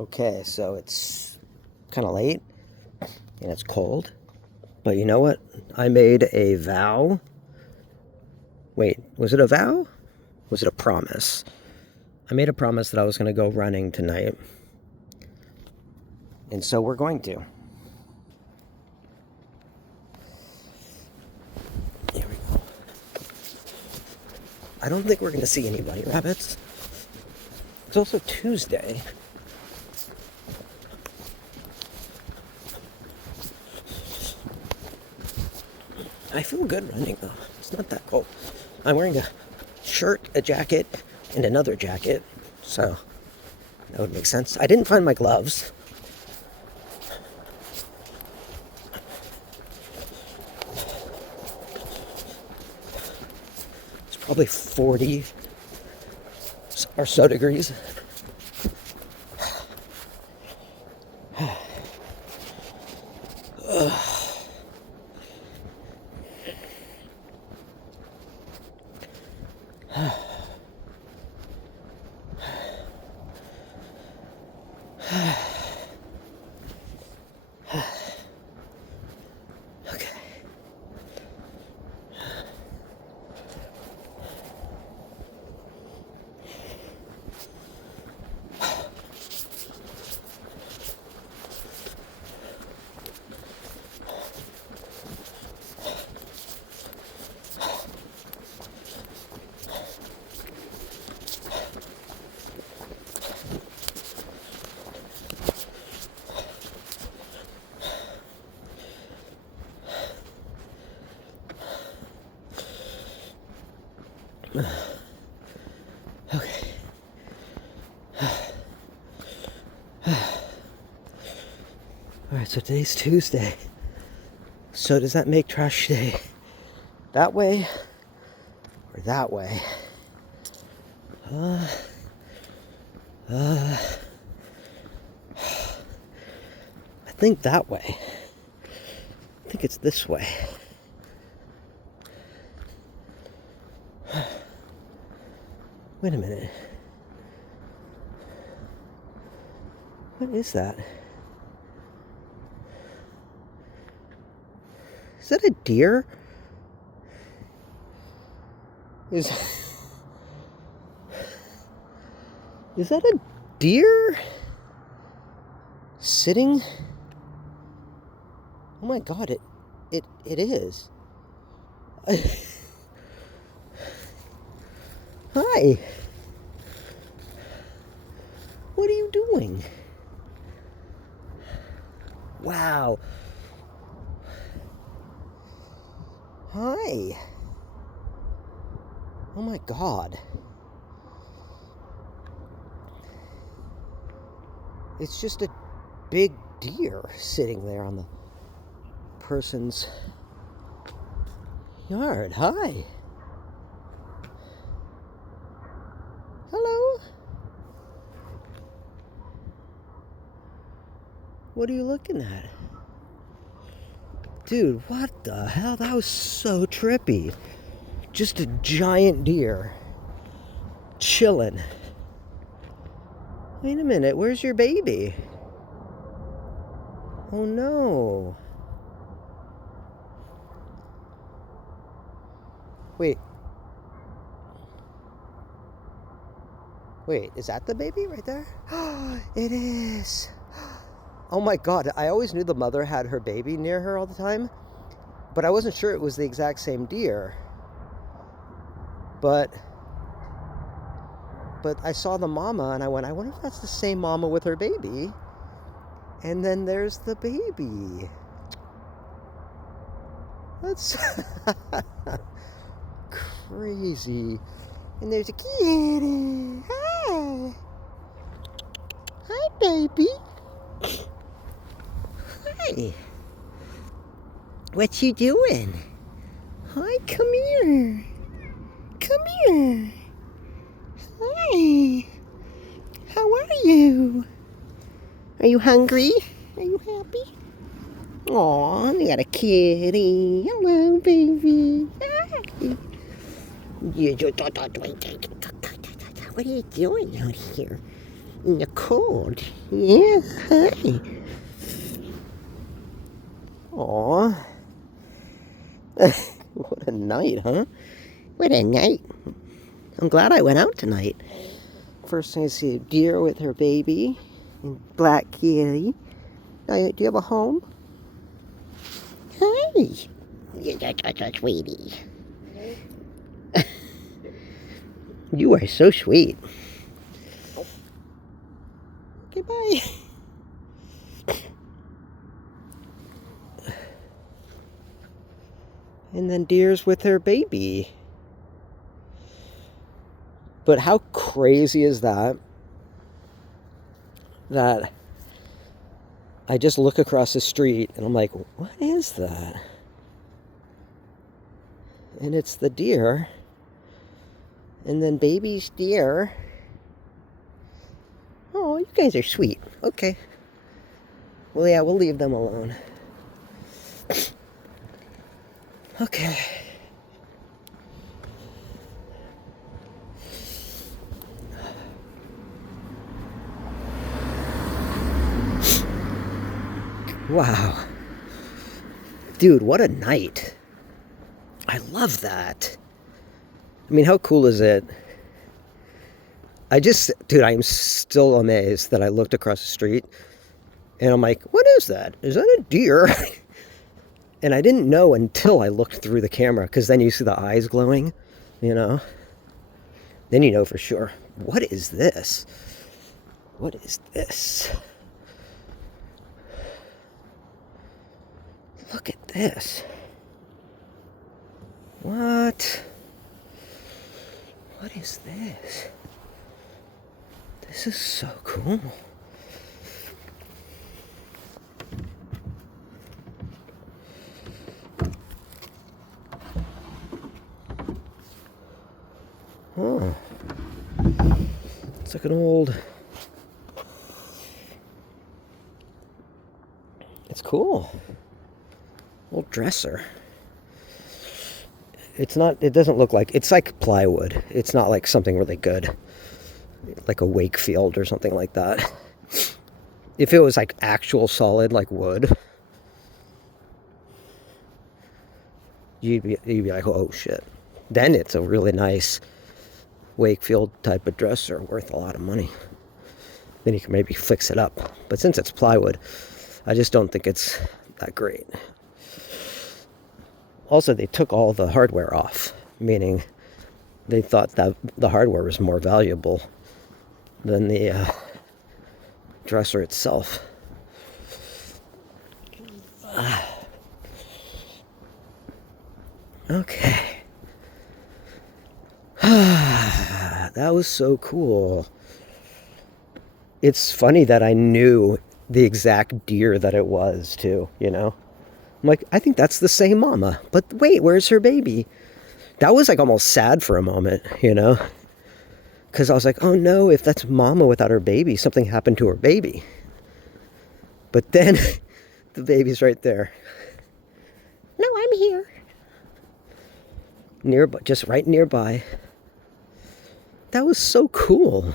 Okay, so it's kind of late and it's cold, but you know what? I made a vow. Wait, was it a vow? Was it a promise? I made a promise that I was going to go running tonight, and so we're going to. Here we go. I don't think we're going to see any bunny rabbits. It's also Tuesday. I feel good running though. It's not that cold. I'm wearing a shirt, a jacket, and another jacket, so that would make sense. I didn't find my gloves. It's probably 40 or so degrees. Okay. Alright, so today's Tuesday. So does that make trash day that way or that way? I think that way. I think it's this way. Wait a minute. What is that? Is that a deer? Is that a deer sitting? Oh my God! It is. Hi. What are you doing? Wow. Hi. Oh my God. It's just a big deer sitting there on the person's yard. Hi. Hello. What are you looking at? Dude, what the hell? That was so trippy. Just a giant deer chilling. Wait a minute, where's your baby? Oh no. Wait, is that the baby right there? It is. Oh my God, I always knew the mother had her baby near her all the time, but I wasn't sure it was the exact same deer. But I saw the mama and I went, I wonder if that's the same mama with her baby. And then there's the baby. That's crazy. And there's a kitty. Hi. Hi, baby. Hi. What you doing? Hi, come here. Come here. Hi. How are you? Are you hungry? Are you happy? Aw, you got a kitty. Hello, baby. Hi. What are you doing out here? in the cold. Yeah, hi. Aw. What a night, huh? What a night. I'm glad I went out tonight. First thing I see a deer with her baby. And black kitty. Do you have a home? Hi. You're sweetie. You are so sweet. Okay, bye. And then deer's with her baby. But how crazy is that? That I just look across the street and I'm like, what is that? And it's the deer. And then baby's deer. Oh, you guys are sweet. Okay. Well, yeah, we'll leave them alone. Okay. Wow. Dude, what a night. I love that. I mean, how cool is it? Dude, I'm still amazed that I looked across the street and I'm like, what is that? Is that a deer? And I didn't know until I looked through the camera, because then you see the eyes glowing, you know? Then you know for sure. What is this? What is this? Look at this. What? What is this? This is so cool. Oh. It's like an old... It's cool. Old dresser. It doesn't look like, it's like plywood. It's not like something really good. Like a Wakefield or something like that. If it was like actual solid, like wood, you'd be like, oh shit. Then it's a really nice Wakefield type of dresser worth a lot of money. Then you can maybe fix it up. But since it's plywood, I just don't think it's that great. Also, they took all the hardware off, meaning they thought that the hardware was more valuable than the dresser itself. Okay. That was so cool. It's funny that I knew the exact deer that it was, too, you know? I'm like, I think that's the same mama. But wait, where's her baby? That was like almost sad for a moment, you know? Because I was like, oh no, if that's mama without her baby, something happened to her baby. But then the baby's right there. No, I'm here. Nearby, just right nearby. That was so cool.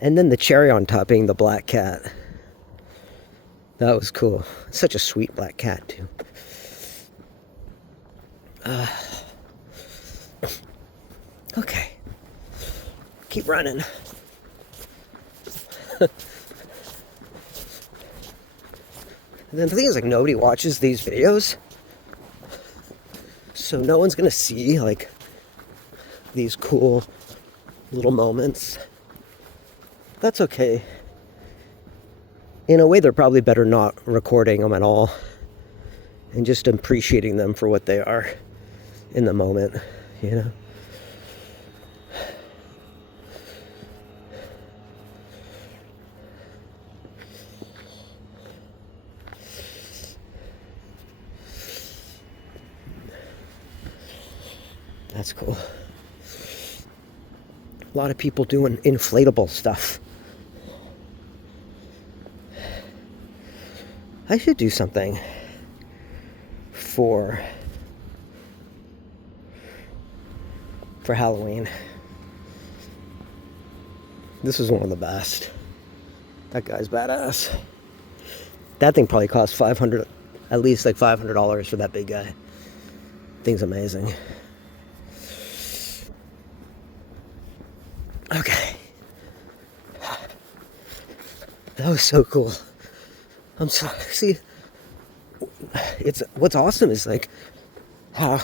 And then the cherry on top being the black cat. That was cool. Such a sweet black cat, too. Okay. Keep running. And then the thing is, like, nobody watches these videos. So no one's gonna see, like, these cool little moments. That's okay. In a way, they're probably better not recording them at all and just appreciating them for what they are in the moment, you know? That's cool. A lot of people doing inflatable stuff. I should do something for Halloween. This is one of the best. That guy's badass. That thing probably cost $500, at least like $500 for that big guy. Thing's amazing. Okay. That was so cool. I'm so, see, it's, what's awesome is like how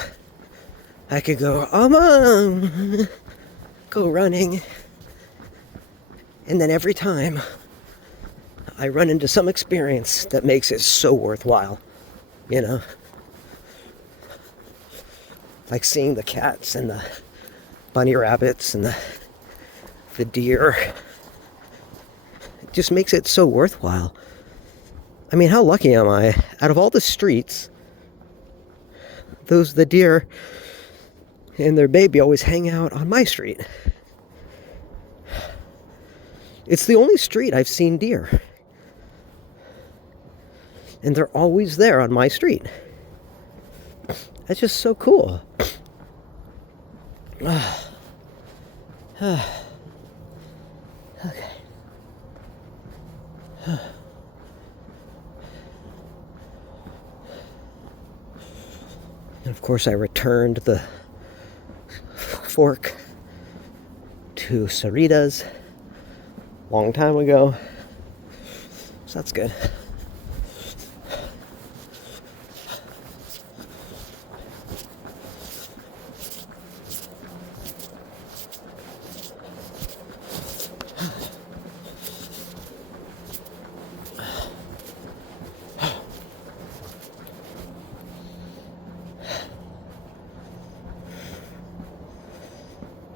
I could go, go running, and then every time I run into some experience that makes it so worthwhile, you know? Like seeing the cats and the bunny rabbits and the deer. It just makes it so worthwhile. I mean, how lucky am I? Out of all the streets, the deer and their baby always hang out on my street. It's the only street I've seen deer. And they're always there on my street. That's just so cool. Okay. And of course I returned the fork to Sarita's a long time ago. So that's good.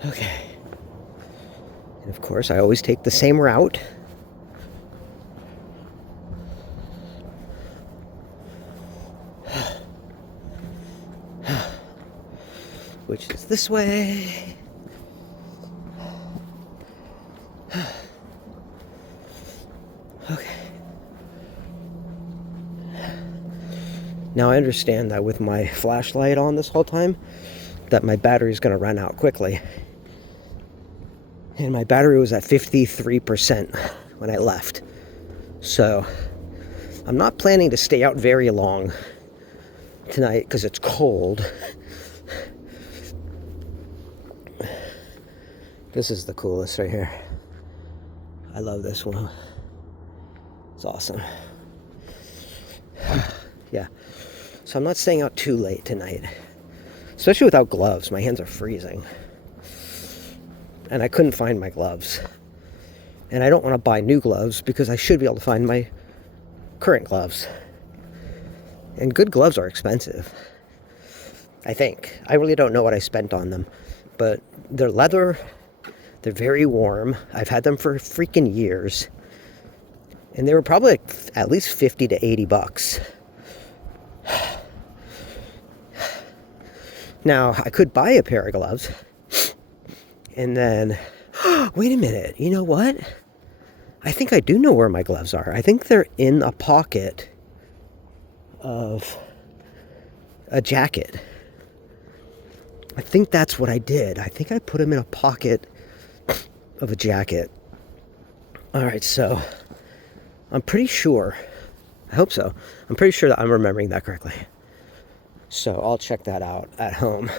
Okay. And of course, I always take the same route. Which is this way. Okay. Now I understand that with my flashlight on this whole time, that my battery's going to run out quickly. And my battery was at 53% when I left. So I'm not planning to stay out very long tonight because it's cold. This is the coolest right here. I love this one. It's awesome. Yeah. So I'm not staying out too late tonight. Especially without gloves. My hands are freezing. And I couldn't find my gloves. And I don't want to buy new gloves because I should be able to find my current gloves. And good gloves are expensive. I think. I really don't know what I spent on them. But they're leather. They're very warm. I've had them for freaking years. And they were probably like at least 50 to 80 bucks. Now, I could buy a pair of gloves. And then, wait a minute, you know what? I think I do know where my gloves are. I think they're in a pocket of a jacket. I think that's what I did. I think I put them in a pocket of a jacket. All right, so I'm pretty sure, I hope so. I'm pretty sure that I'm remembering that correctly. So I'll check that out at home.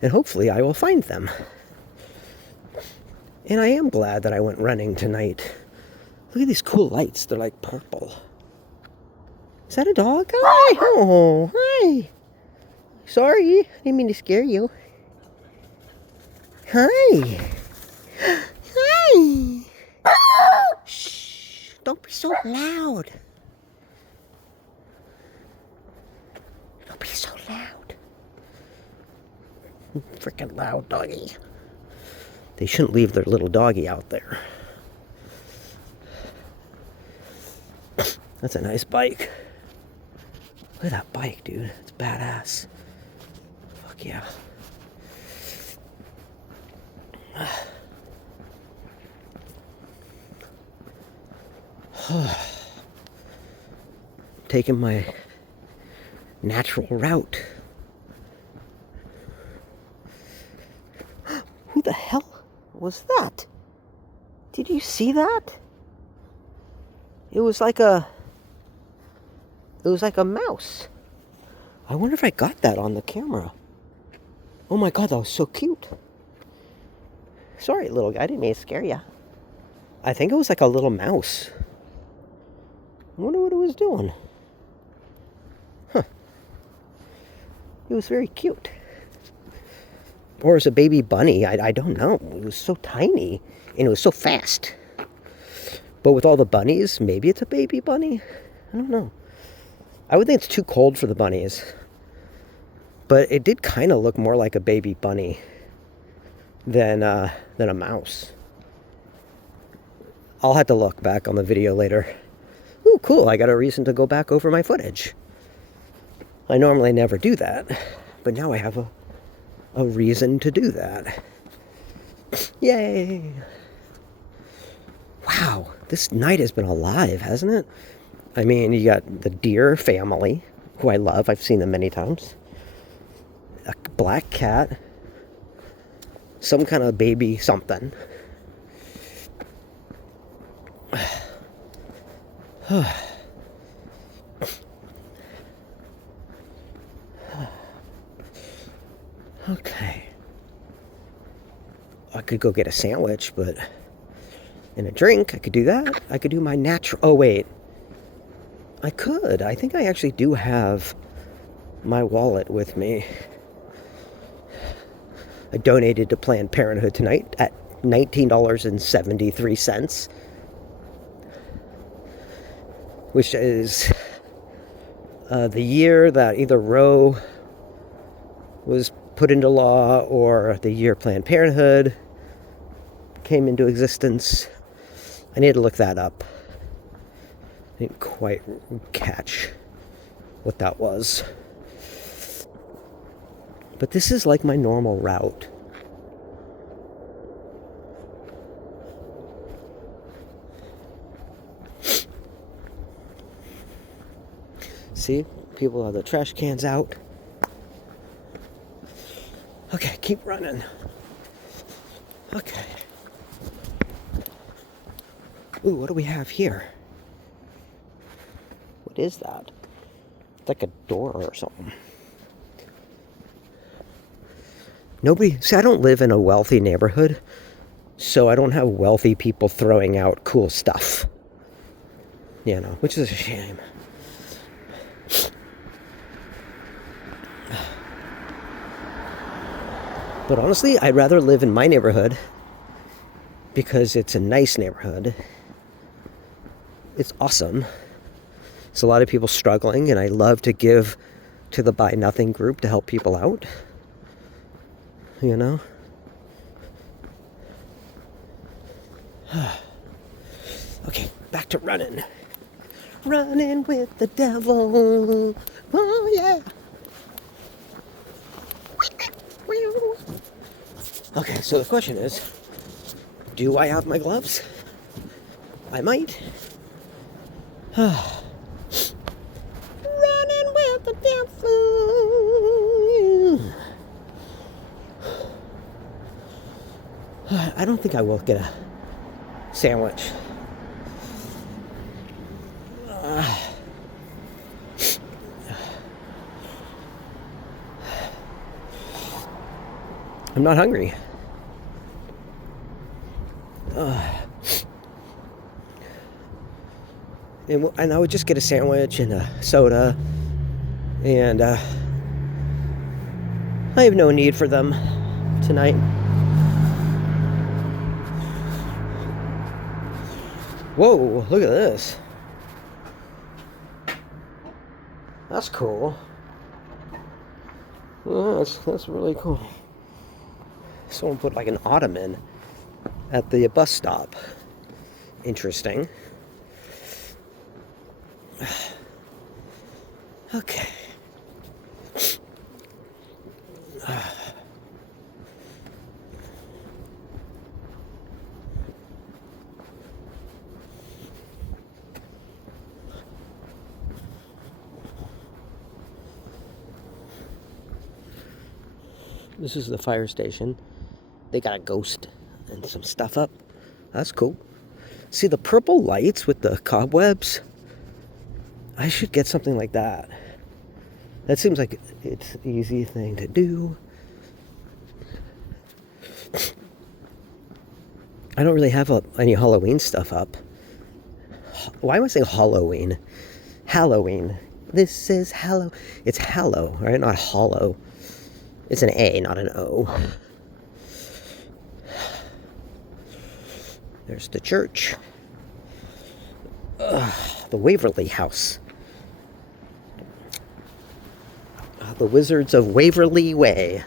And hopefully I will find them. And I am glad that I went running tonight. Look at these cool lights. They're like purple. Is that a dog? Hi. Oh, hi. Sorry. I didn't mean to scare you. Hi. Hi. Shh. Don't be so loud. Don't be so loud. Freaking loud doggy. They shouldn't leave their little doggy out there. That's a nice bike. Look at that bike, dude. It's badass. Fuck yeah. Taking my natural route. Who the hell was that? Did you see that? It was like a mouse. I wonder if I got that on the camera. Oh my god, that was so cute. Sorry, little guy, I didn't mean to scare you. I think it was like a little mouse. I wonder what it was doing. Huh. It was very cute. Or it was a baby bunny. I don't know. It was so tiny. And it was so fast. But with all the bunnies, maybe it's a baby bunny? I don't know. I would think it's too cold for the bunnies. But it did kind of look more like a baby bunny than a mouse. I'll have to look back on the video later. Ooh, cool. I got a reason to go back over my footage. I normally never do that. But now I have a reason to do that. Yay! Wow, this night has been alive, hasn't it? I mean, you got the deer family, who I love. I've seen them many times. A black cat. Some kind of baby something. Okay. I could go get a sandwich, but... and a drink, I could do that. I could do my natural... oh, wait. I could. I think I actually do have my wallet with me. I donated to Planned Parenthood tonight at $19.73. Which is the year that either Roe was put into law or the year Planned Parenthood came into existence. I need to look that up. I didn't quite catch what that was. But this is like my normal route. See? People have the trash cans out. Okay, keep running. Okay. Ooh, what do we have here? What is that? It's like a door or something. Nobody... see, I don't live in a wealthy neighborhood, so I don't have wealthy people throwing out cool stuff. You know, which is a shame. But honestly, I'd rather live in my neighborhood because it's a nice neighborhood. It's awesome. There's a lot of people struggling, and I love to give to the Buy Nothing group to help people out. You know? Okay, back to running. Running with the devil. Oh, yeah. Okay, so the question is, do I have my gloves? I might. Running with the devil. I don't think I will get a sandwich. I'm not hungry. And I would just get a sandwich and a soda, and I have no need for them tonight. Whoa, look at this. That's cool. Oh, that's really cool. Someone put like an ottoman at the bus stop. Interesting. Okay. This is the fire station. They got a ghost and some stuff up. That's cool. See, the purple lights with the cobwebs, I should get something like that. That seems like it's an easy thing to do. I don't really have any Halloween stuff up. Why am I saying Halloween? Halloween. This is Hallow. It's Hallow, right? Not Hollow. It's an A, not an O. There's the church. The Waverly House. The Wizards of Waverly Way.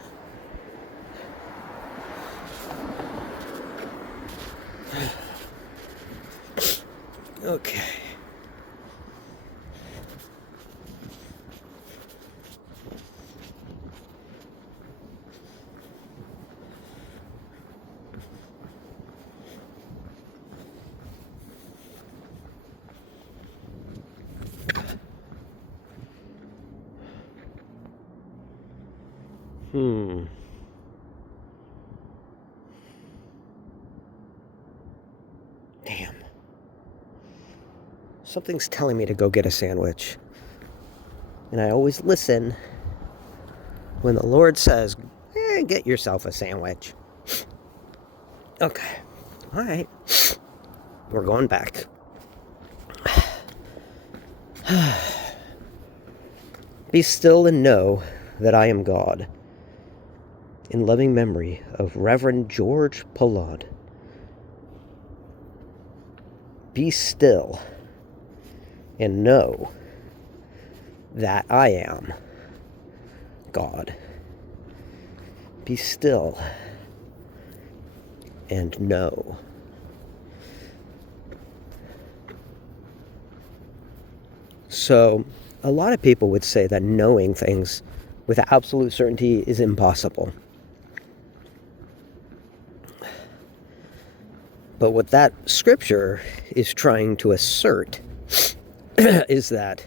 Okay. Damn. Something's telling me to go get a sandwich. And I always listen when the Lord says, get yourself a sandwich. Okay. All right. We're going back. Be still and know that I am God. In loving memory of Reverend George Pollard. Be still and know that I am God. Be still and know. So, a lot of people would say that knowing things with absolute certainty is impossible. But what that scripture is trying to assert is that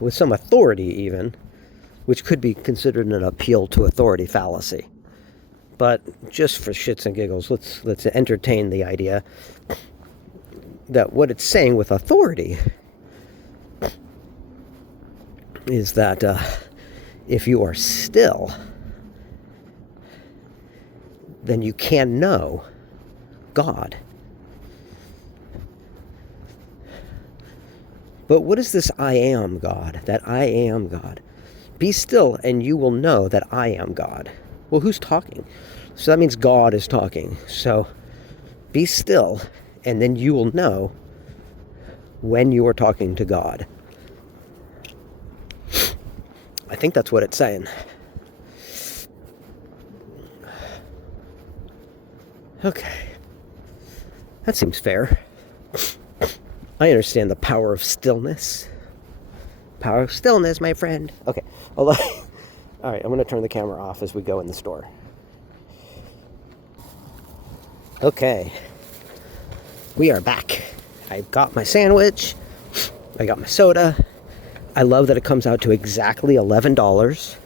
with some authority even, which could be considered an appeal to authority fallacy. But just for shits and giggles, let's entertain the idea that what it's saying with authority is that if you are still, then you can know God. But what is this I am God? That I am God. Be still and you will know that I am God. Well, who's talking? So that means God is talking. So be still and then you will know when you are talking to God. I think that's what it's saying. Okay. That seems fair. I understand the power of stillness. Power of stillness, my friend. Okay. All right, I'm going to turn the camera off as we go in the store. Okay. We are back. I got my sandwich. I got my soda. I love that it comes out to exactly $11.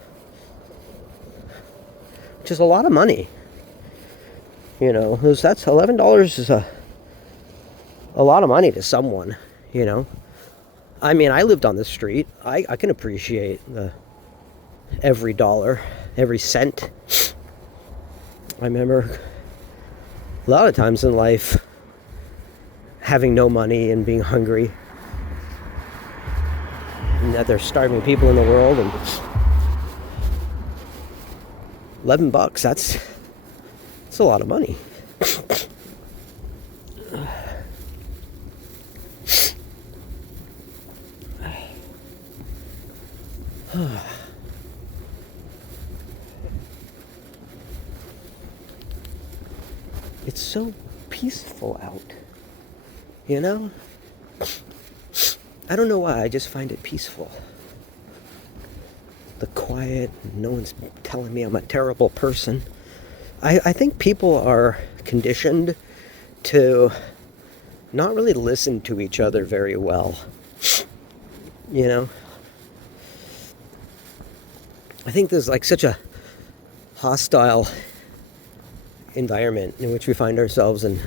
Which is a lot of money. You know, that's $11 is a lot of money to someone, you know. I mean, I lived on the street. I can appreciate every dollar, every cent. I remember a lot of times in life having no money and being hungry. And that there's starving people in the world. And $11, that's a lot of money. It's so peaceful out, you know? I don't know why, I just find it peaceful. The quiet, no one's telling me I'm a terrible person. I think people are conditioned to not really listen to each other very well. You know? I think there's like such a hostile environment in which we find ourselves, and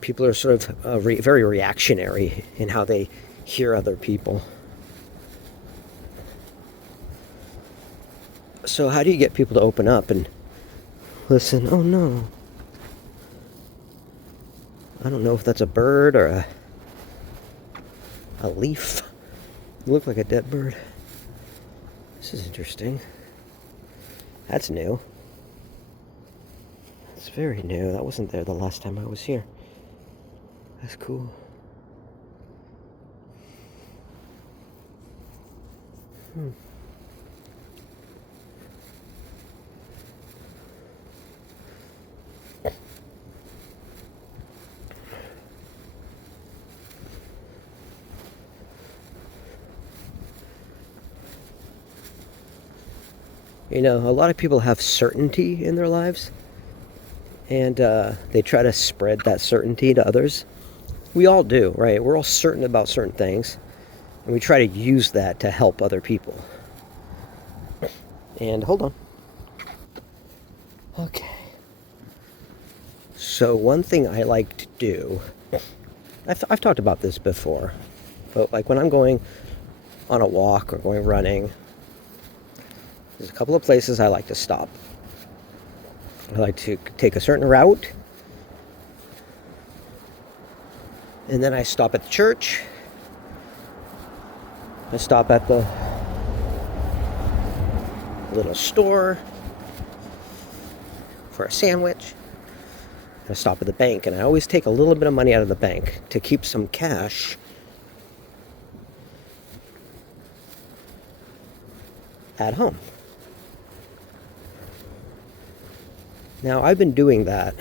people are sort of very reactionary in how they hear other people. So how do you get people to open up and listen? Oh no, I don't know if that's a bird or a leaf. It looked like a dead bird. This is interesting. That's new. It's very new. That wasn't there the last time I was here. That's cool. You know, a lot of people have certainty in their lives, and they try to spread that certainty to others. We all do, right? We're all certain about certain things, and we try to use that to help other people. And hold on. Okay. So one thing I like to do, I've talked about this before, but like when I'm going on a walk or going running, there's a couple of places I like to stop. I like to take a certain route, and then I stop at the church. I stop at the little store for a sandwich. I stop at the bank, and I always take a little bit of money out of the bank to keep some cash at home. Now, I've been doing that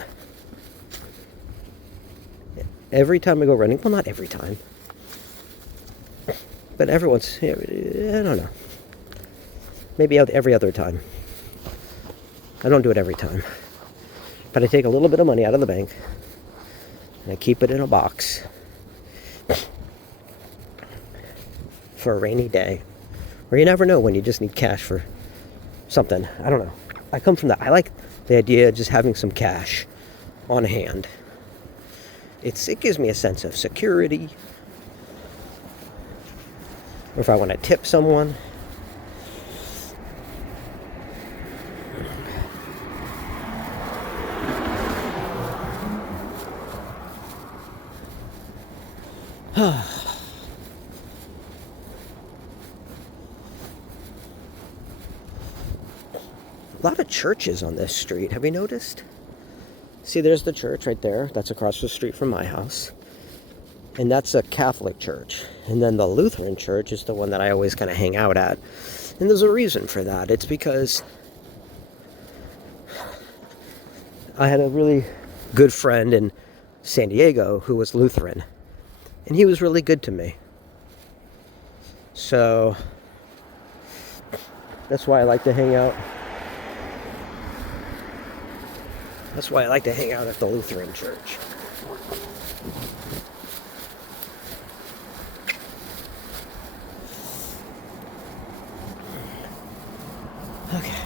every time I go running. Well, not every time, but every once, I don't know. Maybe every other time. I don't do it every time. But I take a little bit of money out of the bank, and I keep it in a box for a rainy day. Or you never know when you just need cash for something. I don't know. I come from that. I like the idea of just having some cash on hand. It gives me a sense of security. Or if I want to tip someone. A lot of churches on this street. Have you noticed? See, there's the church right there. That's across the street from my house. And that's a Catholic church. And then the Lutheran church is the one that I always kind of hang out at. And there's a reason for that. It's because I had a really good friend in San Diego who was Lutheran. And he was really good to me. So that's why I like to hang out. That's why I like to hang out at the Lutheran church. Okay.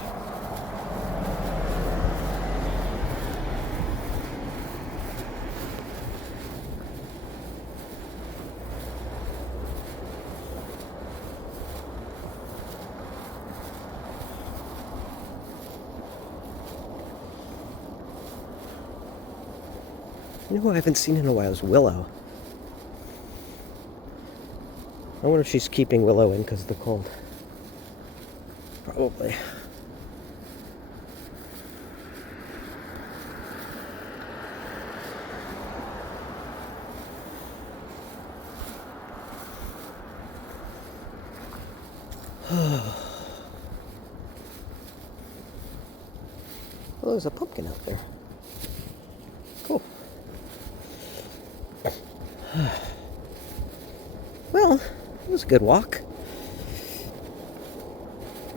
You know who I haven't seen in a while is Willow. I wonder if she's keeping Willow in because of the cold. Probably. Oh, there's a pumpkin out there. Cool. Well, it was a good walk.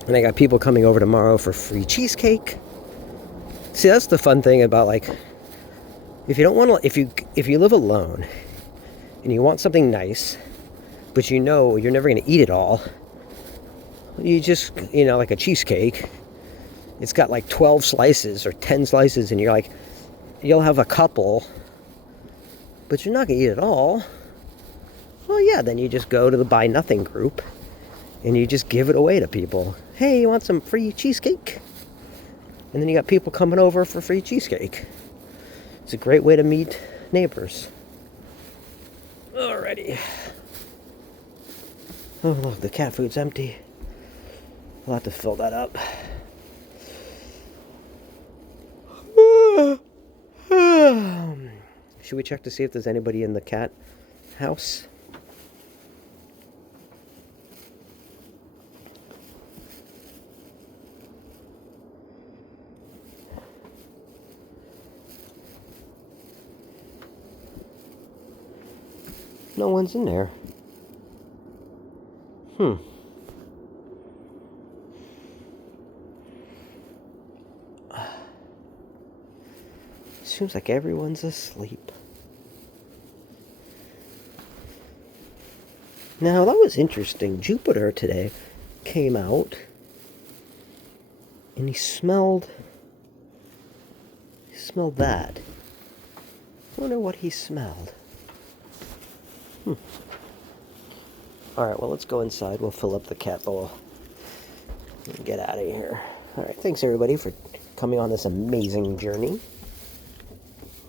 And I got people coming over tomorrow for free cheesecake. See, that's the fun thing about, like, if you don't want to, if you live alone and you want something nice, but you know you're never going to eat it all, you just, like a cheesecake, it's got like 12 slices or 10 slices, and you're like, you'll have a couple, but you're not going to eat it all. Well, yeah, then you just go to the Buy Nothing group, and you just give it away to people. Hey, you want some free cheesecake? And then you got people coming over for free cheesecake. It's a great way to meet neighbors. Alrighty. Oh, look, the cat food's empty. We'll have to fill that up. Should we check to see if there's anybody in the cat house? No one's in there. Seems like everyone's asleep. Now, that was interesting. Jupiter today came out, and he smelled that. I wonder what he smelled. Alright, well, let's go inside. We'll fill up the cat bowl and get out of here. Alright, thanks everybody for coming on this amazing journey.